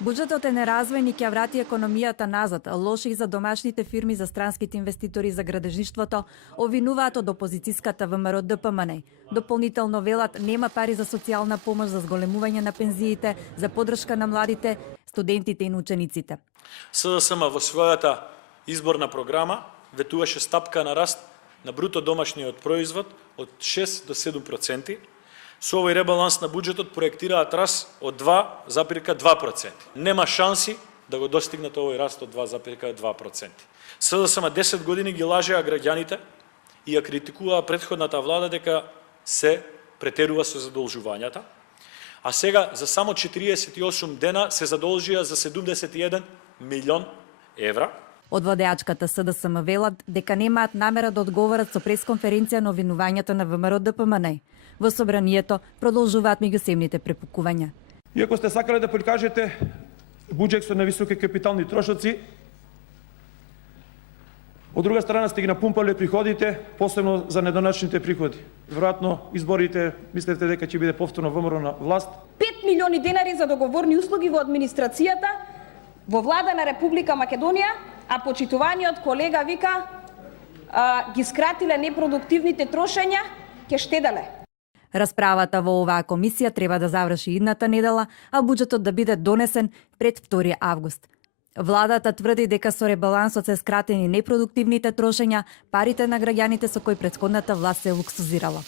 Буџетот е неразвоен и ќе врати економијата назад, лош и за домашните фирми, за странските инвеститори, за градежништвото, обвинуваат од опозицијската ВМРО ДПМН. Дополнително велат нема пари за социјална помош, за зголемување на пензиите, за поддршка на младите, студентите и учениците. СДСМ во својата изборна програма ветуваше стапка на раст на бруто домашниот производ од 6 до 7%. Со овој ребаланс на буџетот проектираат раст од 2,2%. Нема шанси да го достигнат овој раст од 2,2%. СДСМ 10 години ги лажеа граѓаните и ја критикуваа претходната влада дека се претерува со задолжувањата, а сега за само 48 дена се задолжија за 71 милион евра. Од владеачката СДСМ велат дека немаат намера да одговорат со пресконференција на обвинувањата на ВМРО ДПМН. Во собранието продолжуваат меѓусебните препукувања. Иако сте сакале да прикажете буџет со нависоки капитални трошоци, од друга страна сте ги напумпале приходите, посебно за недоначните приходи. Веројатно изборите мислите дека ќе биде повторно ВМРО на власт. 5 милиони денари за договорни услуги во администрацијата во влада на Република Македонија, а почитуваниот колега вика ги скратиле непродуктивните трошења, ќе штеделе. Расправата во оваа комисија треба да заврши идната недела, а буџетот да биде донесен пред 2 август. Владата тврди дека со ребалансот се скратени непродуктивните трошења, парите на граѓаните со кои претходната власт се луксузирала.